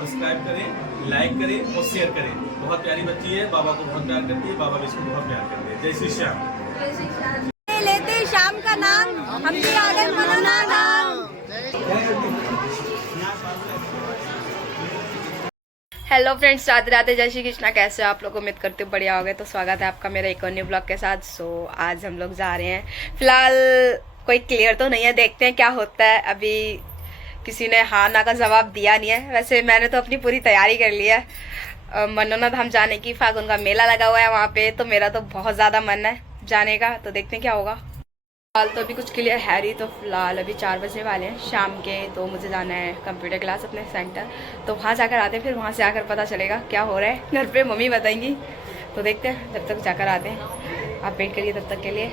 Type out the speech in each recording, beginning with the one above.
Subscribe करें, like करें और शेयर करें। बहुत प्यारी बच्ची है, बाबा को बहुत प्यार करती है, बाबा भी इसको बहुत प्यार करते हैं। जय श्री श्याम। लेते शाम का नाम, हम भी आ गए मनोना धाम। हेलो फ्रेंड्स, राधे राधे, जय श्री कृष्णा। कैसे हो आप लोग? उम्मीद करते हो बढ़िया हो गए। तो स्वागत है आपका मेरा एक और न्यू ब्लॉग के साथ। आज हम लोग जा रहे हैं। फिलहाल कोई क्लियर तो नहीं है, देखते हैं क्या होता है। अभी किसी ने हाँ ना का जवाब दिया नहीं है। वैसे मैंने तो अपनी पूरी तैयारी कर ली है मनोना धाम जाने की। फागुन का मेला लगा हुआ है वहाँ पे, तो मेरा तो बहुत ज़्यादा मन है जाने का। तो देखते हैं क्या होगा। फिलहाल तो अभी कुछ क्लियर है नहीं। तो फिलहाल अभी 4 बजने वाले हैं शाम के। तो मुझे जाना है कंप्यूटर क्लास अपने सेंटर। तो वहाँ जाकर आते हैं, फिर वहाँ से आकर पता चलेगा क्या हो रहा है। घर पे मम्मी बताएंगी, तो देखते हैं। जब तक जाकर आते हैं, आप वेट करिए तब तक के लिए।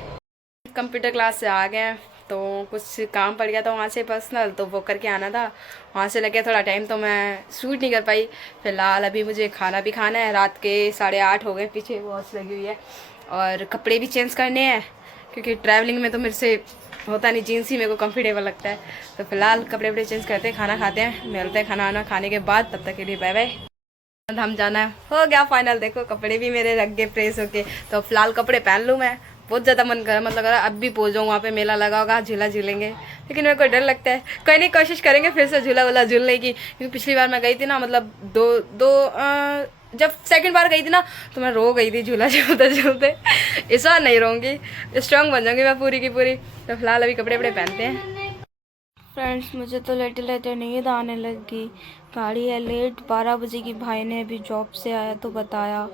कंप्यूटर क्लास से आ गए हैं, तो कुछ काम पड़ गया था वहाँ से पर्सनल, तो वो करके आना था। वहाँ से लगे थोड़ा टाइम, तो मैं शूट नहीं कर पाई। फिलहाल अभी मुझे खाना भी खाना है। रात के 8:30 हो गए, पीछे वॉच लगी हुई है। और कपड़े भी चेंज करने हैं, क्योंकि ट्रैवलिंग में तो मेरे से होता नहीं, जीन्स ही मेरे को कंफर्टेबल लगता है। तो फिलहाल कपड़े वपड़े चेंज करते हैं, खाना खाते हैं, मिलते हैं खाना वाना खाने के बाद। तब तक के लिए बाय बाय। हम जाना है, हो गया फाइनल। देखो कपड़े भी मेरे रख गए प्रेस होके। तो फिलहाल कपड़े पहन लूँ मैं। बहुत ज़्यादा मन कर मतलब अब भी पहुँच जाऊँ वहाँ पे, मेला लगा होगा, झूला झूलेंगे। लेकिन मेरे को डर लगता है। कोई नहीं, कोशिश करेंगे फिर से झूला वूला झूलने की। क्योंकि पिछली बार मैं गई थी ना, मतलब जब सेकंड बार गई थी ना, तो मैं रो गई थी झूला झूलते झूलते। इस बार नहीं रहूँगी, स्ट्रांग बन जाऊँगी मैं पूरी की पूरी। तो फिलहाल अभी कपड़े वपड़े पहनते हैं। फ्रेंड्स, मुझे तो लेटे लेटे नींद आने लगी। गाड़ी है लेट, 12 बजे की। भाई ने अभी जॉब से आया तो बताया,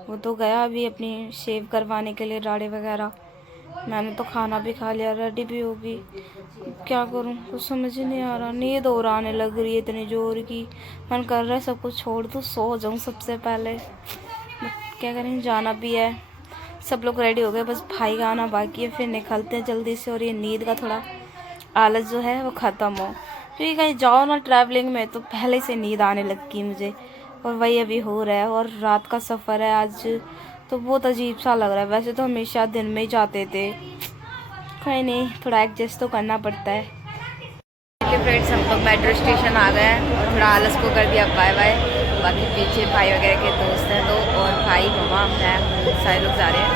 वो तो गया अभी अपनी शेव करवाने के लिए दाढ़ी वगैरह। मैंने तो खाना भी खा लिया, रेडी भी होगी। क्या करूं, कुछ समझ ही नहीं आ रहा। नींद और आने लग रही है इतनी जोर की। मन कर रहा है सब कुछ छोड़ दूँ, सो जाऊं सबसे पहले। क्या करें, जाना भी है। सब लोग रेडी हो गए, बस भाई का आना बाकी है, फिर निकलते हैं जल्दी से। और ये नींद का थोड़ा आलस जो है वो ख़त्म हो, क्योंकि कहीं जाओ ना ट्रैवलिंग में तो पहले से नींद आने लगती मुझे। और वही अभी हो रहा है। और रात का सफ़र है आज, तो बहुत अजीब सा लग रहा है। वैसे तो हमेशा दिन में ही जाते थे, कहीं नहीं, थोड़ा एडजस्ट तो करना पड़ता है। फ्रेंड्स, हम लोग मेट्रो स्टेशन आ गए हैं और थोड़ा आलस को कर दिया बाय बाय। बाकी पीछे भाई वगैरह के दोस्त हैं, तो और भाई मम्मा मैं सारे लोग जा रहे हैं।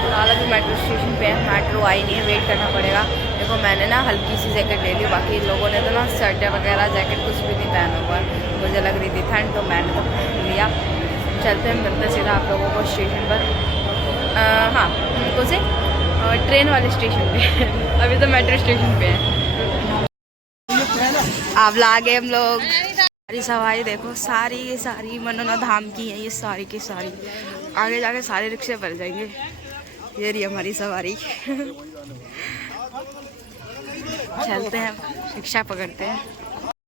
फिलहाल अभी मेट्रो स्टेशन पे है, मेट्रो आई नहीं है, वेट करना पड़ेगा। देखो मैंने ना हल्की सी जैकेट ले ली, बाकी लोगों ने तो ना शर्ट वगैरह जैकेट कुछ भी नहीं पहना हुआ। मुझे लग रही थी ठंड, तो मैंने तो पहन लिया। चलते हैं, मिलते सीधा आप लोगों को स्टेशन पर। हाँ, उनको से ट्रेन वाले स्टेशन पे अभी तो मेट्रो स्टेशन पे है। आप लागे हम लोग। सारी सवारी देखो, सारी ये सारी मनोना धाम की है, ये सारी की सारी। आगे जाके सारे रिक्शे भर जाएंगे। ये रही हमारी सवारी चलते हैं, रिक्शा पकड़ते हैं।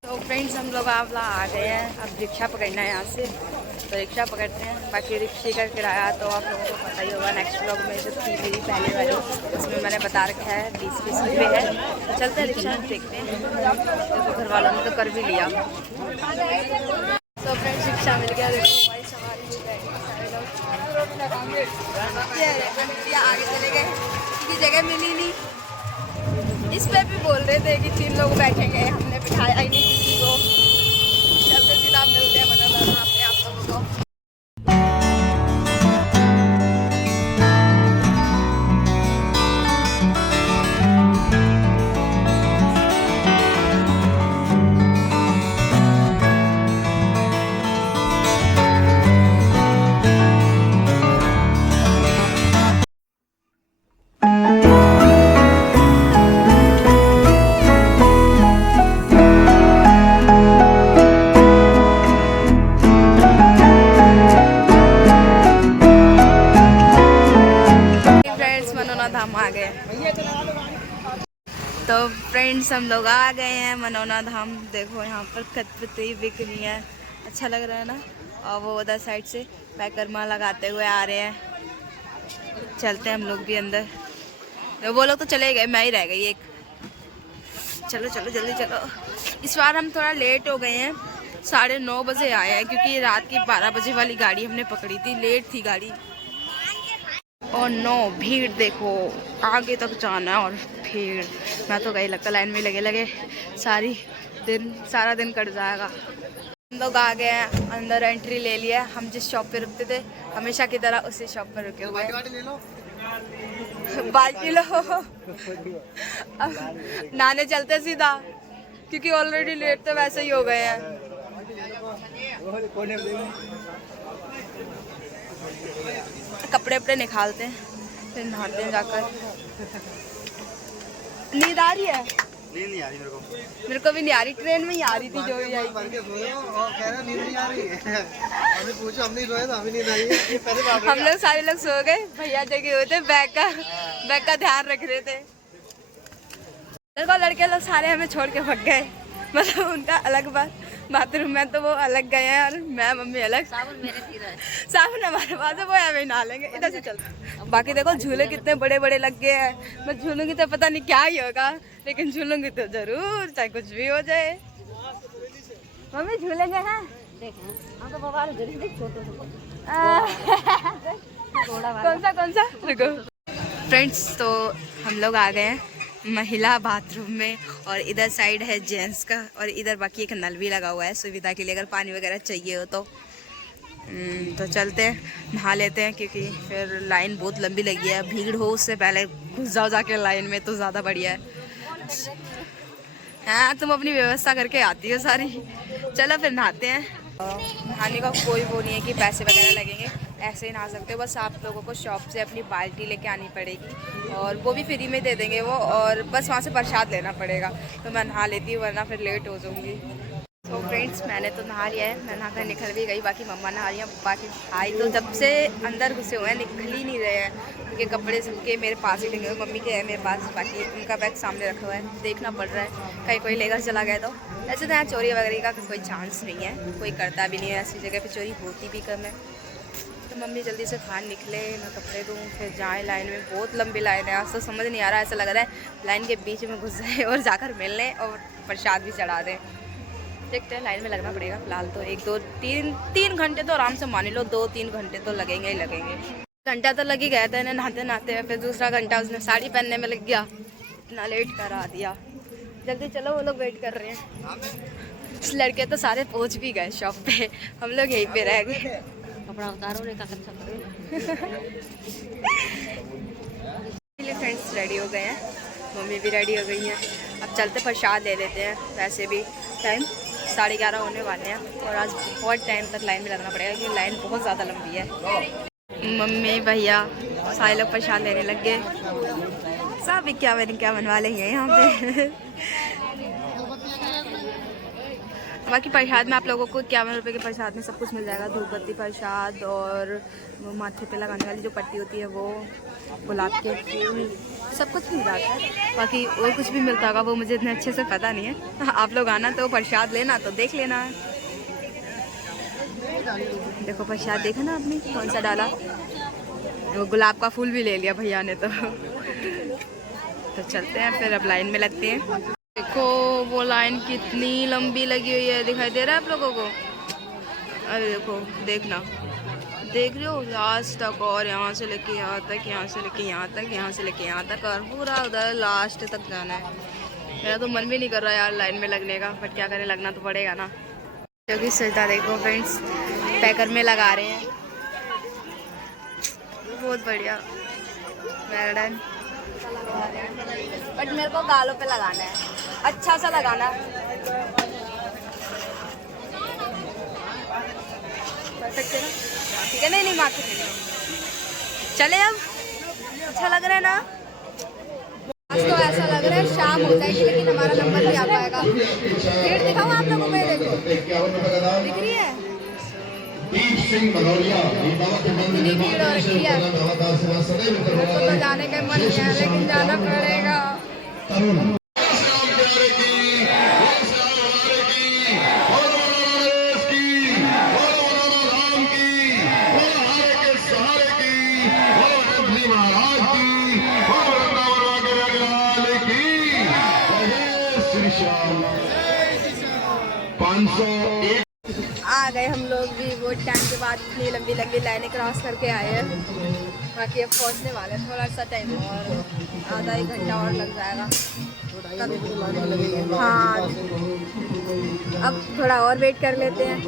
तो फ्रेंड्स, हम लोग आंवला आ गए हैं। अब रिक्शा पकड़ना है यहाँ से, तो रिक्शा पकड़ते हैं। बाकी रिक्शे का किराया तो आप लोगों को पता ही होगा। नेक्स्ट ब्लॉग में जो थी मेरी पहले वाली, उसमें मैंने बता रखा है 20-20 रुपये है। तो चलते हैं, रिक्शा देखते हैं। तो घर वालों ने तो कर भी लिया। तो फ्रेंड्स, रिक्शा मिल गया। देखो हमारी सवारी मिल जाएगी। आगे चले गए क्योंकि जगह मिली नहीं। इस पे भी बोल रहे थे कि 3 लोग बैठेंगे, हमने बिठाया ही नहीं किसी को। चलते सीधा मिलते हैं मनोरंजन अपने आप लोगों को। धाम आ गए। तो फ्रेंड्स, हम लोग आ गए हैं मनोना धाम। देखो यहाँ पर कठपुतली बिक रही है, अच्छा लग रहा है ना। और वो उधर साइड से पैकरमा लगाते हुए आ रहे हैं। चलते हैं हम लोग भी अंदर। तो वो लोग तो चले गए, मैं ही रह गई एक। चलो चलो जल्दी चलो। इस बार हम थोड़ा लेट हो गए हैं, 9:30 बजे आए हैं, क्योंकि रात की 12 बजे वाली गाड़ी हमने पकड़ी थी, लेट थी गाड़ी। और नो, भीड़ देखो, आगे तक जाना है और भीड़। मैं तो गई, लगता लाइन में लगे सारा दिन कट जाएगा। हम लोग आ गए हैं, अंदर एंट्री ले लिया। हम जिस शॉप पे रुकते थे हमेशा की तरह उसी शॉप पर रुके हुए हैं। बाल्टी लो। अब नहाने चलते सीधा, क्योंकि ऑलरेडी लेट तो वैसे ही हो गए हैं। कपड़े वपड़े निकालते हैं, फिर नहाते हैं जाकर। नींद आ रही है? नींद नहीं आ रही मेरे को भी नहीं आ रही, ट्रेन में ही आ रही थी जो भी आई। नींद नहीं आ रही हमें पूछो, हम नहीं सोए तो हमें नींद आई है। ये पहले बात हम लोग सारे लोग सो गए, भैया जगे हुए थे, बैग का ध्यान रख रहे थे। मेरे को लड़के लोग सारे हमें छोड़ के भाग गए, मतलब उनका अलग बाथरूम में तो वो अलग गए हैं और मैं मम्मी अलग। साबुन हमारे पास है, वो हमें नहा लेंगे। इधर से चल। बाकी देखो झूले कितने बड़े बड़े लग गए हैं। मैं झूलूंगी तो पता नहीं क्या ही होगा, लेकिन झूलूंगी तो जरूर, चाहे कुछ भी हो जाए। मम्मी झूलेंगे हैं? कौन सा रुको। फ्रेंड्स, तो हम लोग आ गए हैं महिला बाथरूम में, और इधर साइड है जेंट्स का, और इधर बाकी एक नल भी लगा हुआ है सुविधा के लिए, अगर पानी वगैरह चाहिए हो तो चलते हैं, नहा लेते हैं, क्योंकि फिर लाइन बहुत लंबी लगी है। भीड़ हो उससे पहले घुस जाओ जाके लाइन में तो ज़्यादा बढ़िया है। हाँ, तुम अपनी व्यवस्था करके आती हो सारी। चलो फिर नहाते हैं। नहाने का कोई वो नहीं है कि पैसे वगैरह लगेंगे, ऐसे ही नहा सकते हो। बस आप लोगों को शॉप से अपनी बाल्टी लेके आनी पड़ेगी, और वो भी फ्री में दे देंगे वो, और बस वहाँ से प्रसाद लेना पड़ेगा। तो मैं नहा लेती हूँ, वरना फिर लेट हो जाऊँगी। तो फ्रेंड्स, मैंने तो नहा लिया है, मैं नहाकर निकल भी गई। बाकी मम्मा नहा रही हैं, बाकी भाई तो जब से अंदर घुसे हुए हैं निकल ही नहीं रहे हैं, क्योंकि कपड़े सबके मेरे पास ही टंगे हुए। मम्मी के है मेरे पास, बाकी उनका बैग सामने रखा हुआ है, देखना पड़ रहा है कहीं कोई लेकर चला गया तो। ऐसे तो यहाँ चोरी वगैरह का कोई चांस नहीं है, कोई करता भी नहीं है, ऐसी जगह पर चोरी होती भी कम है। तो मम्मी जल्दी से बाहर निकले, मैं कपड़े दूँ, फिर जाएँ लाइन में। बहुत लंबी लाइन है, आज तो समझ नहीं आ रहा, ऐसा लग रहा है लाइन के बीच में घुस जाए और जाकर मिल लें और प्रसाद भी चढ़ा दें। देखते हैं, लाइन में लगना पड़ेगा। फिलहाल तो 1-2-3 घंटे तो आराम से मान लो, 2-3 घंटे तो लगेंगे ही लगेंगे। घंटा तो लग ही गया था इन्हें नहाते नहाते, फिर दूसरा घंटा उसने साड़ी पहनने में लग गया, इतना लेट करा दिया। जल्दी चलो, वो लोग वेट कर रहे हैं। लड़के तो सारे पहुँच भी गए शॉप पे, हम लोग यहीं पे रह गए। कपड़ा उतारो रे, फ्रेंड्स रेडी हो गए हैं, मम्मी भी रेडी हो गई है। अब चलते प्रसाद ले लेते हैं। वैसे भी टाइम 11:30 होने वाले हैं, और आज बहुत टाइम तक लाइन में लगना पड़ेगा, क्योंकि लाइन बहुत ज़्यादा लंबी है। मम्मी भैया सारे लोग प्रसाद लेने लग गए, सब क्या बनवा लेंगे यहाँ पे। बाकी प्रसाद में आप लोगों को 51 रुपये के प्रसाद में सब कुछ मिल जाएगा। धूप बत्ती प्रसाद, और वो माथे पे लगाने वाली जो पट्टी होती है वो, गुलाब के फूल, सब कुछ मिल जाता है। बाकी और कुछ भी मिलता होगा, वो मुझे इतने अच्छे से पता नहीं है। आप लोग आना तो प्रसाद लेना तो देख लेना। देखो प्रसाद देखा ना आपने कौन सा डाला, वो गुलाब का फूल भी ले लिया भैया ने। तो चलते हैं फिर, अब लाइन में लगते हैं। देखो वो लाइन कितनी लंबी लगी हुई है, दिखाई दे रहा है आप लोगों को? अरे देखो, देखना, देख रहे हो लास्ट तक, और यहाँ से लेके यहाँ तक, यहाँ से लेके यहाँ तक, यहाँ से लेके यहाँ तक, और पूरा उधर लास्ट तक जाना है। मेरा तो मन भी नहीं कर रहा यार लाइन में लगने का, बट क्या करें, लगना तो पड़ेगा ना। क्योंकि सजदा देखो फ्रेंड्स, पैकर में लगा रहे हैं, बहुत बढ़िया मैडम। बट मेरे को गालों पे लगाना है, अच्छा सा लगाना। परफेक्ट है ना? ठीक है, नहीं माथे पे चले। अब अच्छा लग रहा है ना? आज तो ऐसा लग रहा है शाम हो जाएगी, लेकिन हमारा नंबर नहीं आ पाएगा। भीड़ दिखाऊं आप लोगों को? देखो दिख रही है, इतनी भीड़ हो रखी है। तो जाने का मन नहीं है, लेकिन जाना पड़ेगा। आ गए हम लोग भी, बहुत टाइम के बाद इतनी लंबी लंबी लाइनें क्रॉस करके आए हैं। बाकी अब पहुंचने वाले हैं, थोड़ा सा टाइम और आधा एक घंटा और लग जाएगा। हाँ अब थोड़ा और वेट कर लेते हैं।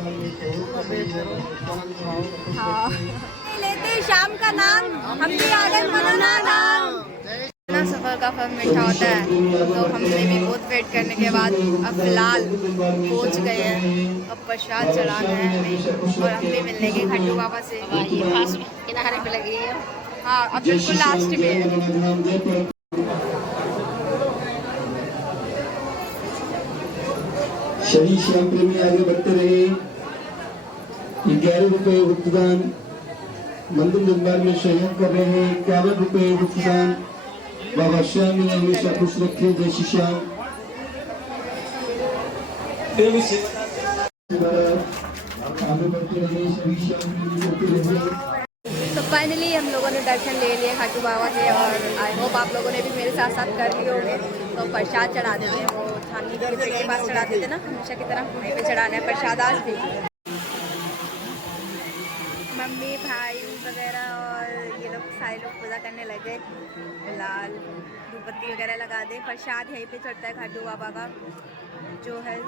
हाँ लेते हैं शाम का नाम, हम भी आ गए मनोना नाम। ना सफ़र का फल मीठा होता है, तो हमने भी बहुत वेट करने के बाद अब फिलहाल पहुंच गए हैं। अब प्रसाद चढ़ाना है हमें और हम भी मिलेंगे खट्टू बाबा से। ये पास में किनारे पे लगी है। हाँ अब बिल्कुल लास्ट में है। शनि श्याम प्रेमी आगे बढ़ते रहे। 11 रुपए भुगतान मंदिर दरबार में सहयोग कर रहे हैं। 51 रुपए भुगतान। बाबा श्याम ने हमेशा खुश रखे। जय श्री श्याम। आगे बढ़ते रहे। शनि श्याम प्रेमी बढ़ते रहे। तो फाइनली हम लोगों ने दर्शन ले लिए खाटू बाबा के और आई होप आप लोगों ने भी मेरे साथ साथ कर लिए होंगे। तो प्रसाद चढ़ा देते हैं, वो छाननी के पेड़ के पास चढ़ा देते ना हमेशा की तरह, वहीं पे चढ़ाना है प्रसाद आज भी। मम्मी भाई वगैरह और ये लोग सारे लोग पूजा करने लगे। फिलहाल धूपबत्ती वगैरह लगा दे। प्रसाद यहीं पे चढ़ता है खाटू बाबा का जो है।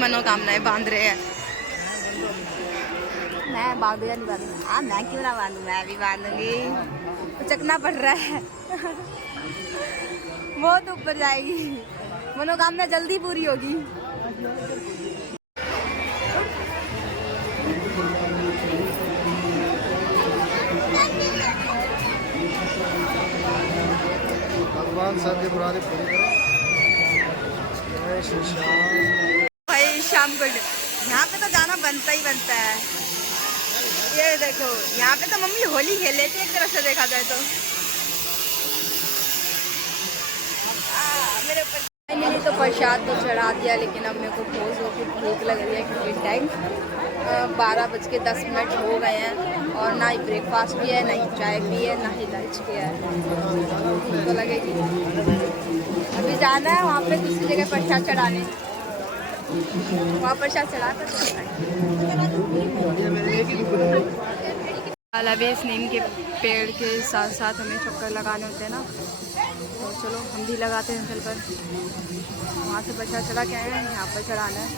मनोकामनाएं बांध रहे हैं। मैं बांधू या नहीं बांधूंगी? हाँ मैं क्यों ना बांधू, मैं भी बांधूंगी। उचकना पड़ रहा है बहुत ऊपर जाएगी, मनोकामना जल्दी पूरी होगी। भगवान सबकी मुरादें पूरी करें। जय श्री श्याम। भाई शाम को यहाँ पे तो जाना बनता ही बनता है। ये देखो यहाँ पे तो मम्मी होली खेल लेती है एक तरफ से देखा जाए तो। मेरे ऊपर फाइनली तो प्रसाद तो चढ़ा दिया, लेकिन अब मेरे को बहुत जोर भूख लग रही है क्योंकि टाइम 12:10 हो गए हैं और ना ही ब्रेकफास्ट किया है, ना ही चाय पी है, ना ही लंच किया है। भूख तो लगेगी। अभी जाना है वहाँ पे दूसरी जगह प्रसाद चढ़ाने, वहाँ प्रसाद चढ़ा कर अभी इस नीम के पेड़ के साथ साथ हमें चक्कर लगाने होते हैं ना, तो चलो हम भी लगाते हैं चल पर। वहाँ से प्रसाद चढ़ा के आए हैं, यहाँ पर चढ़ाना है।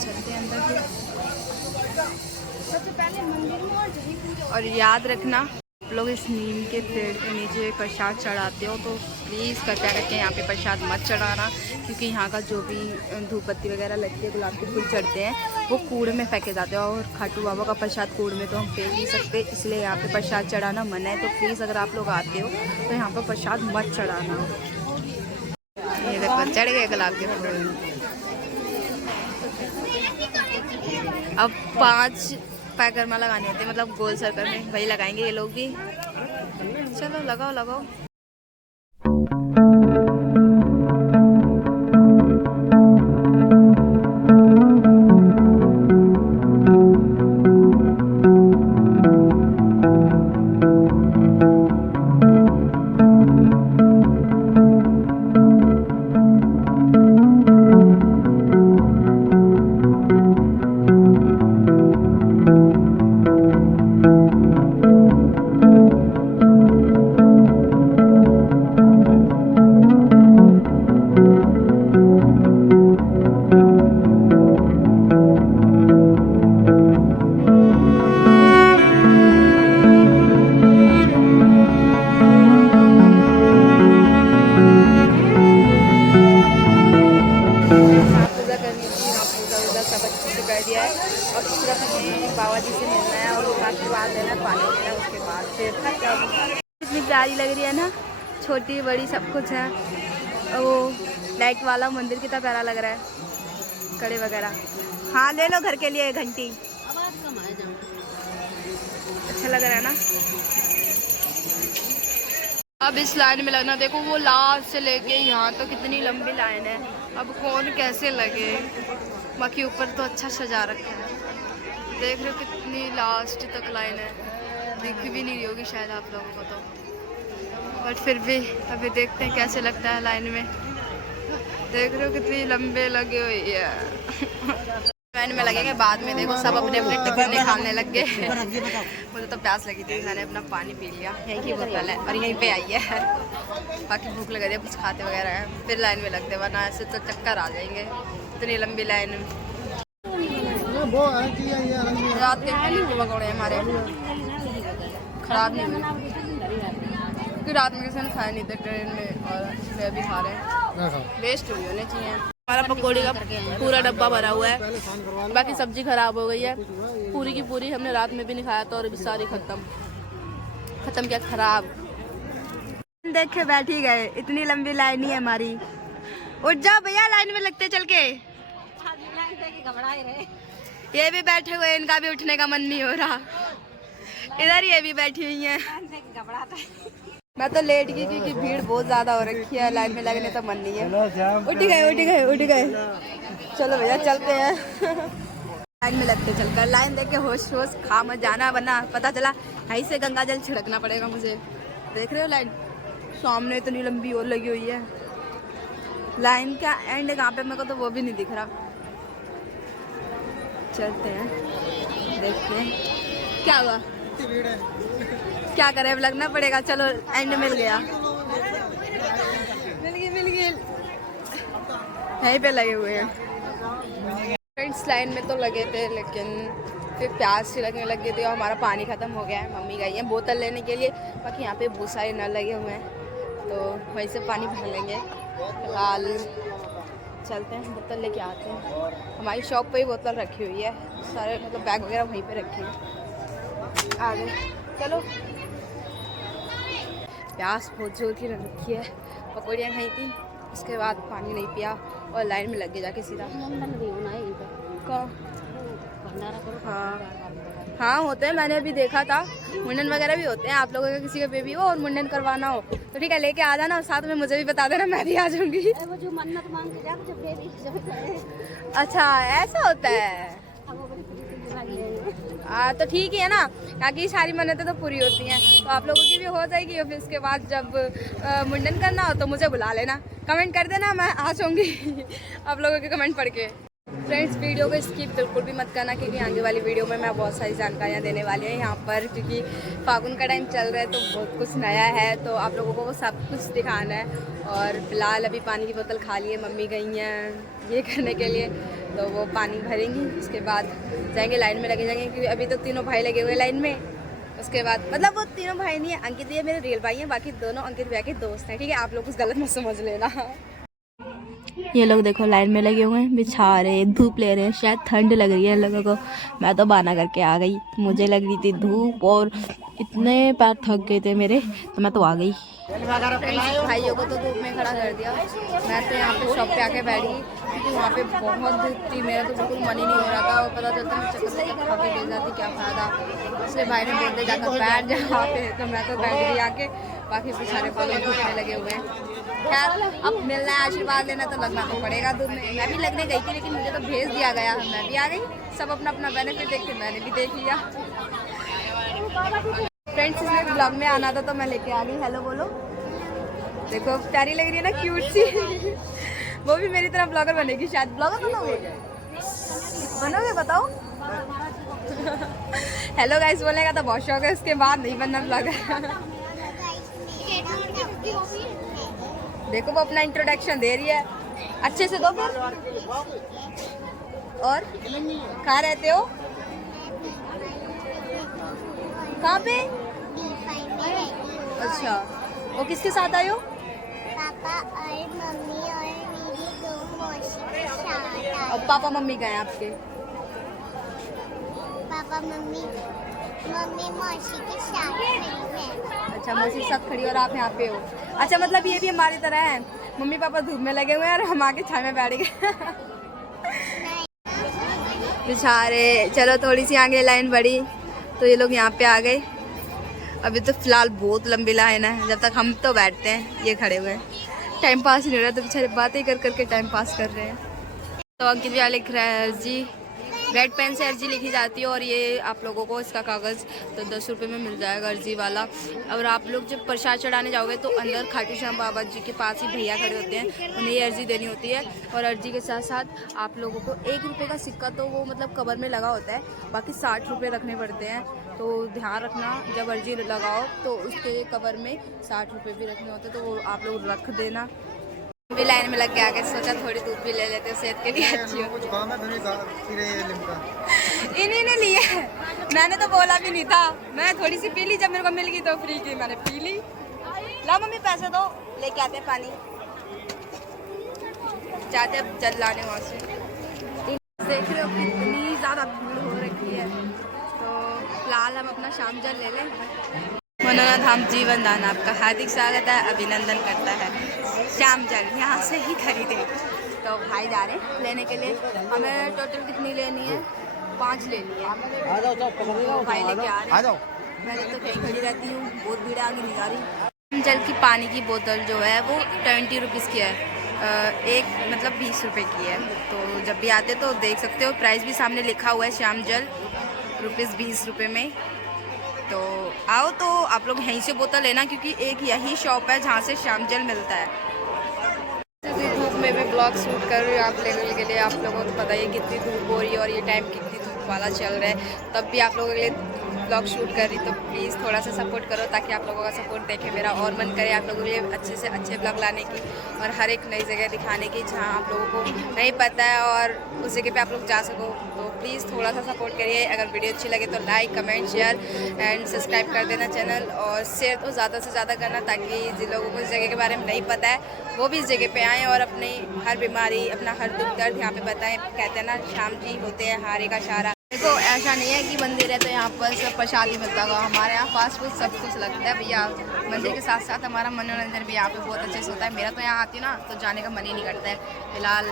चलते हैं अंदर से। सबसे पहले मंदिर में और याद रखना आप लोग इस नीम के पेड़ के नीचे प्रसाद चढ़ाते हो तो प्लीज़ कृपया करके यहाँ पे प्रसाद मत चढ़ाना, क्योंकि यहाँ का जो भी धूप बत्ती वगैरह लगती है, गुलाब के फूल चढ़ते हैं, वो कूड़े में फेंके जाते हैं और खाटू बाबा का प्रसाद कूड़े में तो हम फेंक नहीं सकते, इसलिए यहाँ पे प्रसाद चढ़ाना मना है। तो प्लीज़ अगर आप लोग आते हो तो यहाँ पर प्रसाद मत चढ़ाना। ये देखो चढ़ गए गुलाब के फूल। अब 5 पैकरमा लगाने होते हैं, मतलब गोल सर्कल में, वही लगाएंगे ये लोग भी। चलो लगाओ लगाओ। बाबा जी से मिलना है और आशीर्वाद देना है, पानी देना है, उसके बाद फिर इतनी प्यारी लग रही है ना, छोटी बड़ी सब कुछ है। वो लाइट वाला मंदिर कितना प्यारा लग रहा है, कड़े वगैरह। हाँ ले लो घर के लिए घंटी, अच्छा लग रहा है ना। अब इस लाइन में लगना, देखो वो लास्ट से लेके यहाँ तो कितनी लंबी लाइन है। अब कौन कैसे लगे, बाकी ऊपर तो अच्छा सजा रखा है। देख रहे हो कितनी लास्ट तक लाइन है, दिख भी नहीं रही होगी शायद आप लोगों को तो, बट फिर भी अभी देखते हैं कैसे लगता है लाइन में। देख रहे हो कितनी लंबे लगे हुए है। लाइन में लगेंगे बाद में, देखो सब अपने अपने टिफिन निकालने लग गए। मुझे तो प्यास लगी थी, मैंने अपना पानी पी लिया, यहीं की बोतल है और यहीं पे आई है। बाकी भूख लग रही है, कुछ खाते वगैरह है फिर लाइन में लगते, वरना ऐसे तो चक्कर आ जाएंगे इतनी लंबी लाइन में। रात के खाने के पकौड़े हमारे खराब नहीं हुए क्योंकि रात में किसी ने खाया नहीं था ट्रेन में, और इसलिए अभी खा रहे हैं, वेस्ट हुई होने चाहिए। हमारा पकौड़ी का पूरा डब्बा भरा हुआ है, बाकी सब्जी खराब हो गई है पूरी की पूरी, हमने रात में भी नहीं खाया था और अभी सारी खत्म क्या खराब। देखे बैठ ही गए, इतनी लंबी लाइन ही है हमारी। उठ जाओ भैया लाइन में लगते चल के। ये भी बैठे हुए, इनका भी उठने का मन नहीं हो रहा। इधर ये भी बैठी हुई है। मैं तो लेट गई क्योंकि भीड़ बहुत ज्यादा हो रखी है, लाइन में लगने तो मन नहीं है। उठ गए। चलो भैया चलते हैं। लाइन में लगते चलकर, लाइन देख के होश खा मत जाना, वरना पता चला यहीं से गंगा जल छिड़कना पड़ेगा मुझे। देख रहे हो लाइन सामने इतनी लंबी और लगी हुई है। लाइन का एंड कहाँ पे मेरे को तो वो भी नहीं दिख रहा। चलते हैं देखते हैं क्या हुआ, क्या करें, अब लगना पड़ेगा। चलो एंड मिल गया, मिल गई यहीं पे लगे हुए हैं। फ्रेंड्स लाइन में तो लगे थे, लेकिन फिर प्यास से लगने लग गई थी और हमारा पानी ख़त्म हो गया है। मम्मी गई है बोतल लेने के लिए, बाकी यहाँ पे बहुत सारे नल लगे हुए हैं तो वहीं से पानी भर लेंगे। फिलहाल चलते हैं, बोतल लेके आते हैं। हमारी शॉप पे ही बोतल रखी हुई है, सारे मतलब बैग वगैरह वहीं पे रखे हैं। आगे चलो, प्यास बहुत जोर की लग रखी है। पकौड़ियाँ खाई थी, उसके बाद पानी नहीं पिया और लाइन में लग गए जाके सीधा। हाँ होते हैं, मैंने अभी देखा था। मुंडन वगैरह भी होते हैं, आप लोगों का किसी का बेबी हो और मुंडन करवाना हो तो ठीक है लेके आ जाना, और साथ में मुझे भी बता देना, मैं भी आ जाऊंगी। वो जो मन्नत मांग के जाओ जब बेबी। अच्छा ऐसा होता है। तो ठीक ही है ना, ताकि सारी मन्नतें तो पूरी होती हैं, तो आप लोगों की भी हो जाएगी। और फिर उसके बाद जब मुंडन करना हो तो मुझे बुला लेना, कमेंट कर देना, मैं आ जाऊंगी आप लोगों के कमेंट पढ़ के। फ्रेंड्स वीडियो को स्किप बिल्कुल भी मत करना, क्योंकि आगे वाली वीडियो में मैं बहुत सारी जानकारियाँ देने वाली है यहाँ पर, क्योंकि फागुन का टाइम चल रहा है तो बहुत कुछ नया है, तो आप लोगों को वो सब कुछ दिखाना है। और फिलहाल अभी पानी की बोतल खा ली है, मम्मी गई हैं ये करने के लिए, तो वो पानी भरेंगी, उसके बाद जाएंगे लाइन में लगे जाएंगे, क्योंकि अभी तो तीनों भाई लगे हुए लाइन में। उसके बाद मतलब वो तीनों भाई नहीं है, अंकित ये मेरे रियल भाई हैं, बाकी दोनों अंकित भैया के दोस्त हैं, ठीक है, आप लोग कुछ गलत मत समझ लेना। ये लोग देखो लाइन में लगे हुए हैं, बिछा रहे हैं, धूप ले रहे हैं, शायद ठंड लग रही है लोगों को। मैं तो बहाना करके आ गई, मुझे लग रही थी धूप और इतने पैर थक गए थे मेरे, तो मैं तो आ गई। भाइयों को तो धूप में खड़ा कर दिया, मैं तो यहाँ पे शॉप पे आके बैठ गई, क्योंकि वहाँ पे बहुत धूप थी, मेरा तो बिल्कुल मन ही नहीं हो रहा था। और पता चलता मैं चक्कर खा के गिर जाती, क्या फायदा। इसलिए भाई ने बोलते जाकर बैठ जा यहाँ पे, तो मैं तो बैठ गई आके। बाकी बेचारे को लोग धूप में लगे हुए हैं। खैर अब मिलना है, आशीर्वाद लेना तो लगना तो पड़ेगा धूप में। मैं भी लगने गई थी, लेकिन मुझे तो भेज दिया गया, मैं भी आ गई। सब अपना अपना बेनिफिट देख के मैंने भी देख लिया। फ्रेंड्स इसमें ब्लॉग में आना था तो मैं लेके आ गई। हेलो बोलो, देखो प्यारी लग रही है ना, क्यूट सी। वो भी मेरी तरह ब्लॉगर बनेगी शायद। ब्लॉगर बनोगे बताओ। हेलो गाइस बोलने का तो बहुत शौक है, उसके बाद नहीं बनना ब्लॉगर। देखो वो अपना इंट्रोडक्शन दे रही है, अच्छे से दो फिर। और कहाँ रहते हो, कहाँ पे? अच्छा, वो किसके साथ आए हो? पापा और मम्मी और मेरी दो मौसी के साथ। और पापा मम्मी गए आपके? पापा मम्मी मौसी के साथ खड़ी है। अच्छा मौसी के साथ खड़ी और आप यहाँ पे हो। अच्छा मतलब ये भी हमारी तरह है, मम्मी पापा धूप में लगे हुए हैं और हम आके छाई में बैठ गए। बेचारे। चलो थोड़ी सी आगे लाइन बढ़ी तो ये लोग यहाँ पे आ गए। अभी तो फिलहाल बहुत लंबी लाइन है, जब तक हम तो बैठते हैं, ये खड़े हुए हैं। टाइम पास नहीं हो रहा, तो बेचारे बातें कर करके टाइम पास कर रहे हैं। तो अंकित भैया लिख रहा है अर्जी, रेड पेन से अर्जी लिखी जाती है और ये आप लोगों को इसका कागज़ तो 10 रुपये में मिल जाएगा अर्जी वाला। और आप लोग जब प्रसाद चढ़ाने जाओगे तो अंदर खाटू श्याम बाबा जी के पास ही भैया खड़े होते हैं, उन्हें ये अर्जी देनी होती है। और अर्जी के साथ साथ आप लोगों को 1 रुपये का सिक्का तो वो मतलब कवर में लगा होता है, बाकी 60 रुपये रखने पड़ते हैं। तो ध्यान रखना जब अर्जी लगाओ तो उसके कवर में 60 रुपये भी रखने होते हैं, तो वो आप लोग रख देना। भी लाइन में लग के आके सोचा थोड़ी दूध भी ले लेते हैं, सेहत के लिए अच्छी हो। कुछ काम है इन्हीं ने लिए है, मैंने तो बोला भी नहीं था, मैं थोड़ी सी पी ली, जब मेरे को मिल गई तो फ्री की मैंने पी ली। ला मम्मी पैसे दो, लेके आते हैं पानी, जाते हैं जल लाने वहाँ से। देख रहे हो कितनी ज़्यादा भीड़ हो रखी है, तो फिलहाल हम अपना शाम जल ले लें। मनोना धाम जीवन दान आपका हार्दिक स्वागत है, अभिनंदन करता है। श्याम जल यहाँ से ही खरीदे। तो भाई जा रहे हैं लेने के लिए, हमें टोटल कितनी लेनी है, 5 ले लिए। तो भाई लेके आ रहे हैं, मैं तो कहीं खड़ी रहती हूँ, बहुत भीड़ आगे नहीं जा रही। जल की पानी की बोतल जो है वो 20 रुपीज़ की है, एक मतलब 20 रुपये की है। तो जब भी आते तो देख सकते हो, प्राइस भी सामने लिखा हुआ है, श्याम जल ₹20 में। तो आओ तो आप लोग यहीं से बोतल लेना, क्योंकि एक यही शॉप है जहाँ से श्याम जल मिलता है। धूप में भी ब्लॉग शूट कर रही हूँ आप लेने के लिए, आप लोगों को पता ही कितनी धूप हो रही है और ये टाइम कितनी धूप वाला चल रहा है, तब भी आप लोगों के लिए ब्लॉग शूट कर रही। तो प्लीज़ थोड़ा सा सपोर्ट करो, ताकि आप लोगों का सपोर्ट देखे मेरा और मन करे आप लोगों के लिए अच्छे से अच्छे ब्लॉग लाने की और हर एक नई जगह दिखाने की जहाँ आप लोगों को नहीं पता है और उस जगह पे आप लोग जा सको। तो प्लीज़ थोड़ा सा सपोर्ट करिए। अगर वीडियो अच्छी लगे तो like, comment, share and subscribe कर देना चैनल, और शेयर तो ज़्यादा से ज़्यादा करना, ताकि जिन लोगों को इस जगह के बारे में नहीं पता है वो भी इस जगह पे आएँ और अपनी हर बीमारी, अपना हर दुख दर्द यहाँ पे बताएं। कहते हैं ना, श्याम जी होते हैं हारे का सहारा। देखो ऐसा नहीं है कि मंदिर है तो यहाँ पर सब प्रसाद ही मिलता होगा, हमारे यहाँ फास्ट फूड सब कुछ लगता है भैया। मंदिर के साथ साथ हमारा मनोरंजन भी यहाँ पे बहुत अच्छे से होता है। मेरा तो यहाँ आती हूँ ना तो जाने का मन ही नहीं करता है। फिलहाल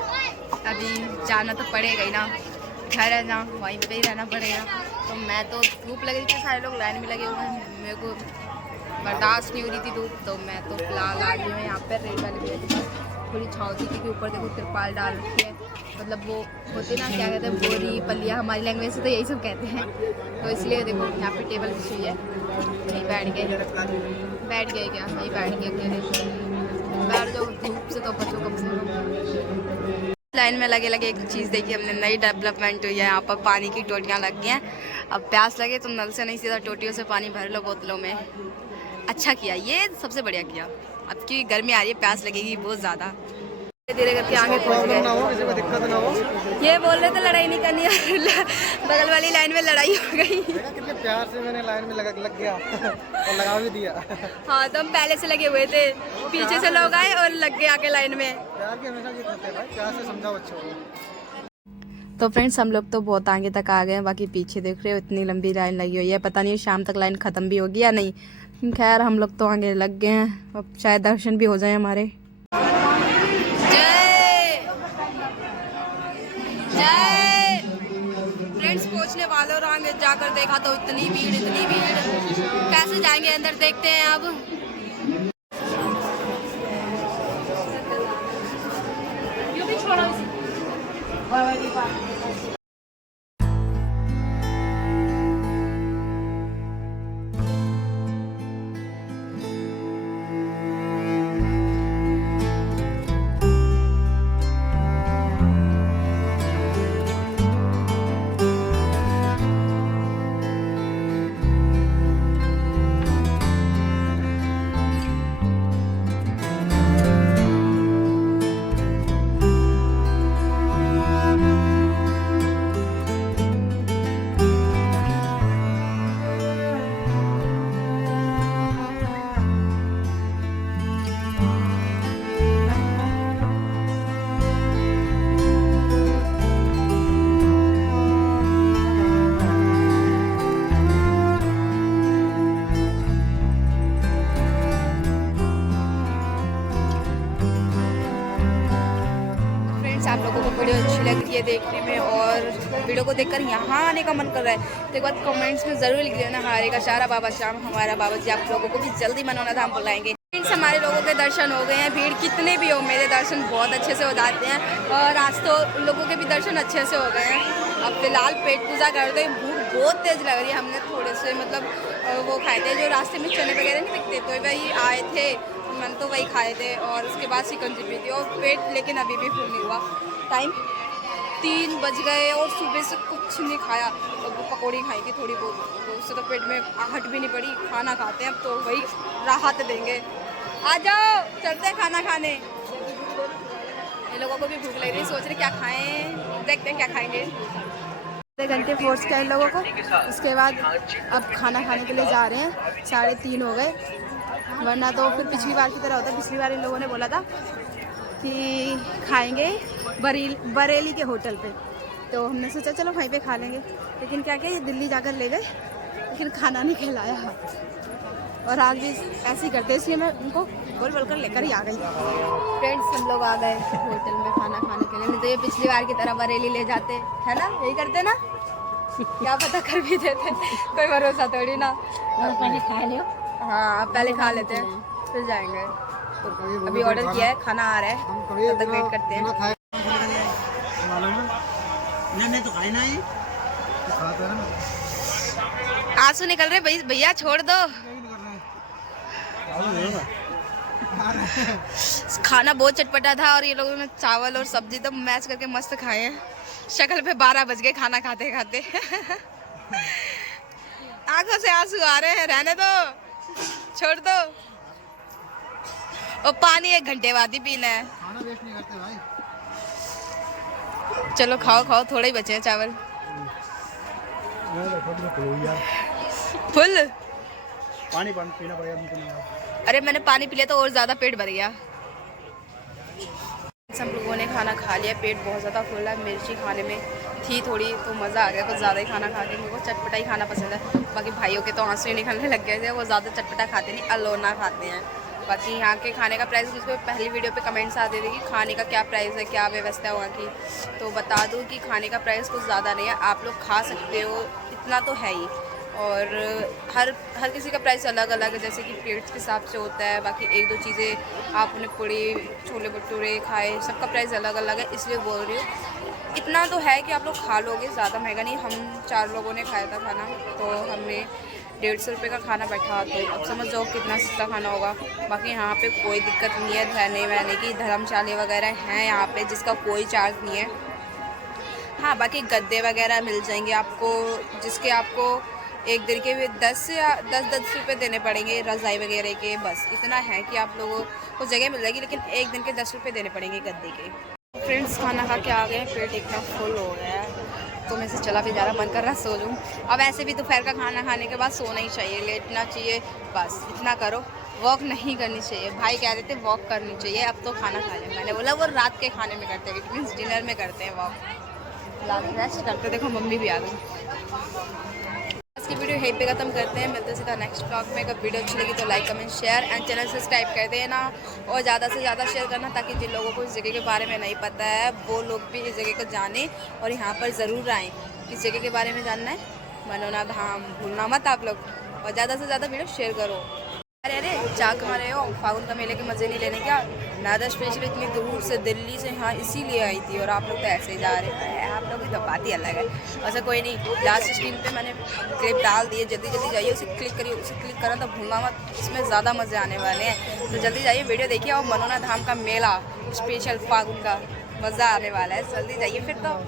अभी जाना तो पड़ेगा ही ना, घर है ना, वहीं पे ही रहना पड़ेगा। तो मैं तो धूप लग रही थी, सारे लोग लाइन में लगे हुए हैं, मेरे को बर्दाश्त नहीं हो रही थी धूप, तो मैं तो फिलहाल आ गई हूँ यहाँ पर रेड वाले भैया के पास। थोड़ी छाँव थी क्योंकि ऊपर देखो तिरपाल डाल रखी है, मतलब वो होते ना क्या कहते हैं, बोरी पलिया, हमारी लैंग्वेज से तो यही सब कहते हैं। तो इसलिए देखो यहाँ पे टेबल बिछी हुई है, यहीं बैठ गए क्या, यहीं बैठ गए अकेले, बैठ जाओ, धूप से तो बचो कम से कम। लाइन में लगे लगे एक चीज़ देखी हमने, नई डेवलपमेंट हुई है यहाँ पर, पानी की टोटियाँ लग गई हैं। अब प्यास लगे तो नल से नहीं, सीधा टोटियों से पानी भर लो बोतलों में। अच्छा किया, ये सबसे बढ़िया किया। अब की गर्मी आ रही है, प्यास लगेगी बहुत ज़्यादा। धीरे करके आगे पहुँच गए। किसी को दिक्कत ना हो, ये बोल रहे थे लड़ाई नहीं करनी है, बगल वाली लाइन में लड़ाई हो गई। कितने प्यार से मैंने लाइन में लग गया और लगा भी दिया। हाँ, तो हम पहले से लगे हुए थे, पीछे से लोग आए और लग गए आके लाइन में। प्यार की हमेशा ये करते हैं भाई, प्यार से समझाओ बच्चों को। तो फ्रेंड्स हम लोग तो बहुत आगे तक आ गए हैं, बाकी पीछे देख रहे हो इतनी लंबी लाइन लगी हुई है, पता नहीं शाम तक लाइन ख़त्म भी होगी या नहीं। खैर हम लोग तो आगे लग गए हैं, अब शायद दर्शन भी हो जाए हमारे। जय जय। फ्रेंड्स पहुंचने वाले और आगे जाकर देखा तो इतनी भीड़, कैसे जाएंगे अंदर, देखते हैं अब। आप लोगों को वीडियो अच्छी लग रही है देखने में और वीडियो को देखकर यहाँ आने का मन कर रहा है तो एक बात कमेंट्स में ज़रूर लिख देना, हारे का सहारा बाबा श्याम हमारा बाबा जी आप लोगों को भी जल्दी मनोना धाम बुलाएंगे। फ्रेंड्स हमारे लोगों के दर्शन हो गए हैं। भीड़ कितने भी हो, मेरे दर्शन बहुत अच्छे से हो जाते हैं और आज तो उन लोगों के भी दर्शन अच्छे से हो गए हैं। अब फिलहाल पेट पूजा करते हैं। भूख बहुत तेज़ लग रही है। हमने थोड़े से मतलब वो खाए थे जो रास्ते में चने वगैरह नहीं दिखते, तो वही आए थे, मैंने तो वही खाए थे और उसके बाद शिकंजी पी थी और पेट लेकिन अभी भी फुल नहीं हुआ। टाइम 3 बज गए और सुबह से कुछ नहीं खाया और पकौड़ी खाई थी थोड़ी बहुत, तो उससे तो पेट में आहट भी नहीं पड़ी। खाना खाते हैं अब तो वही राहत देंगे। आ जाओ चलते हैं खाना खाने। इन लोगों को भी भूख लग रही है, सोच रहे क्या खाएं, देखते हैं क्या खाएंगे। आधे घंटे फोर्स किया इन लोगों को, उसके बाद अब खाना खाने के लिए जा रहे हैं। 3:30 हो गए, वरना तो फिर पिछली बार की तरह होता। पिछली बार इन लोगों ने बोला था कि खाएंगे बरेली के होटल पे, तो हमने सोचा चलो वहीं पे खा लेंगे, लेकिन क्या ये दिल्ली जाकर ले गए, लेकिन खाना नहीं खिलाया। और आज भी ऐसे ही करते, इसलिए मैं उनको बोल कर लेकर ही आ गई। फ्रेंड्स हम लोग आ गए होटल में खाना खाने के लिए, नहीं तो ये पिछली बार की तरह बरेली ले जाते है ना, यही करते ना, क्या पता कर भी देते, कोई भरोसा थोड़ी ना। पहले खा लियो। हाँ पहले खा लेते हैं फिर जाएंगे। अभी ऑर्डर किया है, खाना आ रहा है, तब तक वेट करते हैं। नहीं तो खाई ना ही खाता है ना। आंसू निकल रहे भैया छोड़ दो। खाना बहुत चटपटा था और ये लोगों ने चावल और सब्जी तो मैच करके मस्त खाए हैं। शक्ल पे 12 बज गए खाना खाते खाते। आंखों से आंसू आ रहे हैं, रहने दो, छोड़ दो। और पानी 1 घंटे बाद ही पीना है। खाना वेस्ट नहीं करते भाई। चलो खाओ खाओ, थोड़े ही बचे हैं चावल। फुल पानी पीना पड़ेगा तुमको। अरे मैंने पानी पी लिया तो और ज़्यादा पेट भर गया। हम लोगों ने खाना खा लिया, पेट बहुत ज़्यादा फुल है। मिर्ची खाने में थी थोड़ी तो मज़ा आ गया, कुछ ज़्यादा ही खाना खा के। मेरे को चटपटा ही खाना पसंद है। बाकी भाइयों के तो आंसू ही निकलने लग गए थे, वो ज़्यादा चटपटा खाते नहीं, अलोना खाते हैं। बाकी यहाँ के खाने का प्राइस, जिस पर पहली वीडियो पे कमेंट्स आते थे कि खाने का क्या प्राइस है, क्या व्यवस्था है वहाँ की, तो बता दूँ कि खाने का प्राइस कुछ ज़्यादा नहीं है, आप लोग खा सकते हो, इतना तो है ही। और हर किसी का प्राइस अलग अलग है, जैसे कि प्लेट्स के हिसाब से होता है। बाकी 1-2 चीज़ें आपने पूड़ी छोले भटूरे खाए, सबका प्राइस अलग अलग है, इसलिए बोल रही हूँ। इतना तो है कि आप लोग खा लोगे, ज़्यादा महंगा नहीं। हम 4 लोगों ने खाया था खाना, तो हमें 150 रुपये का खाना बैठा, तो अब समझ जाओ कितना सस्ता खाना होगा। बाकी यहाँ पे कोई दिक्कत नहीं है रहने वहने की, धर्मशाला वगैरह हैं यहाँ पे जिसका कोई चार्ज नहीं है। हाँ बाकी गद्दे वगैरह मिल जाएंगे आपको, जिसके आपको एक दिन के 10 रुपये देने पड़ेंगे, रज़ाई वगैरह के। बस इतना है कि आप लोगों को जगह मिल जाएगी, लेकिन एक दिन के 10 रुपये देने पड़ेंगे गद्दे के। फ्रेंड्स खाना खा के आ गए, पेट एकदम फुल हो गया है, तो मैं से चला भी जा रहा, मन कर रहा सो लूँ। अब ऐसे भी दोपहर का खाना खाने के बाद सोना ही चाहिए, लेटना चाहिए, बस इतना करो। वॉक नहीं करनी चाहिए, भाई कह रहे थे वॉक करनी चाहिए, अब तो खाना खा लें। मैंने बोला वो रात के खाने में करते हैं, इट मीन्स डिनर में करते हैं वॉक, रेस्ट करते। देखो मम्मी भी आ गई। आज की वीडियो यहीं पे ख़त्म करते हैं, मिलते हैं सीधा नेक्स्ट ब्लॉग में। अगर वीडियो अच्छी लगी तो like comment share and channel subscribe कर देना और ज़्यादा से ज़्यादा शेयर करना, ताकि जिन लोगों को इस जगह के बारे में नहीं पता है वो लोग भी इस जगह को जानें और यहाँ पर ज़रूर आएँ। किस जगह के बारे में जानना है, मनोना धाम, भूलना मत आप लोग, और ज़्यादा से ज़्यादा वीडियो शेयर करो। अरे चाक मारे हो, फागुन का मेले के मज़े नहीं लेने क्या? नादा स्पेशल इतनी दूर से दिल्ली से यहाँ इसीलिए आई थी, और आप लोग तो ऐसे ही जा रहे हैं। आप लोग की तो बात ही अलग है। वैसे कोई नहीं, लास्ट स्क्रीन पे मैंने क्लिप डाल दी है, जल्दी जल्दी जाइए, उसे क्लिक करिए, उसे क्लिक करा तो भूलना मत, इसमें ज़्यादा मज़े आने वाले हैं। तो जल्दी जाइए वीडियो देखिए, और मनोना धाम का मेला स्पेशल फागुन का मज़ा आने वाला है, जल्दी जाइए फिर तो।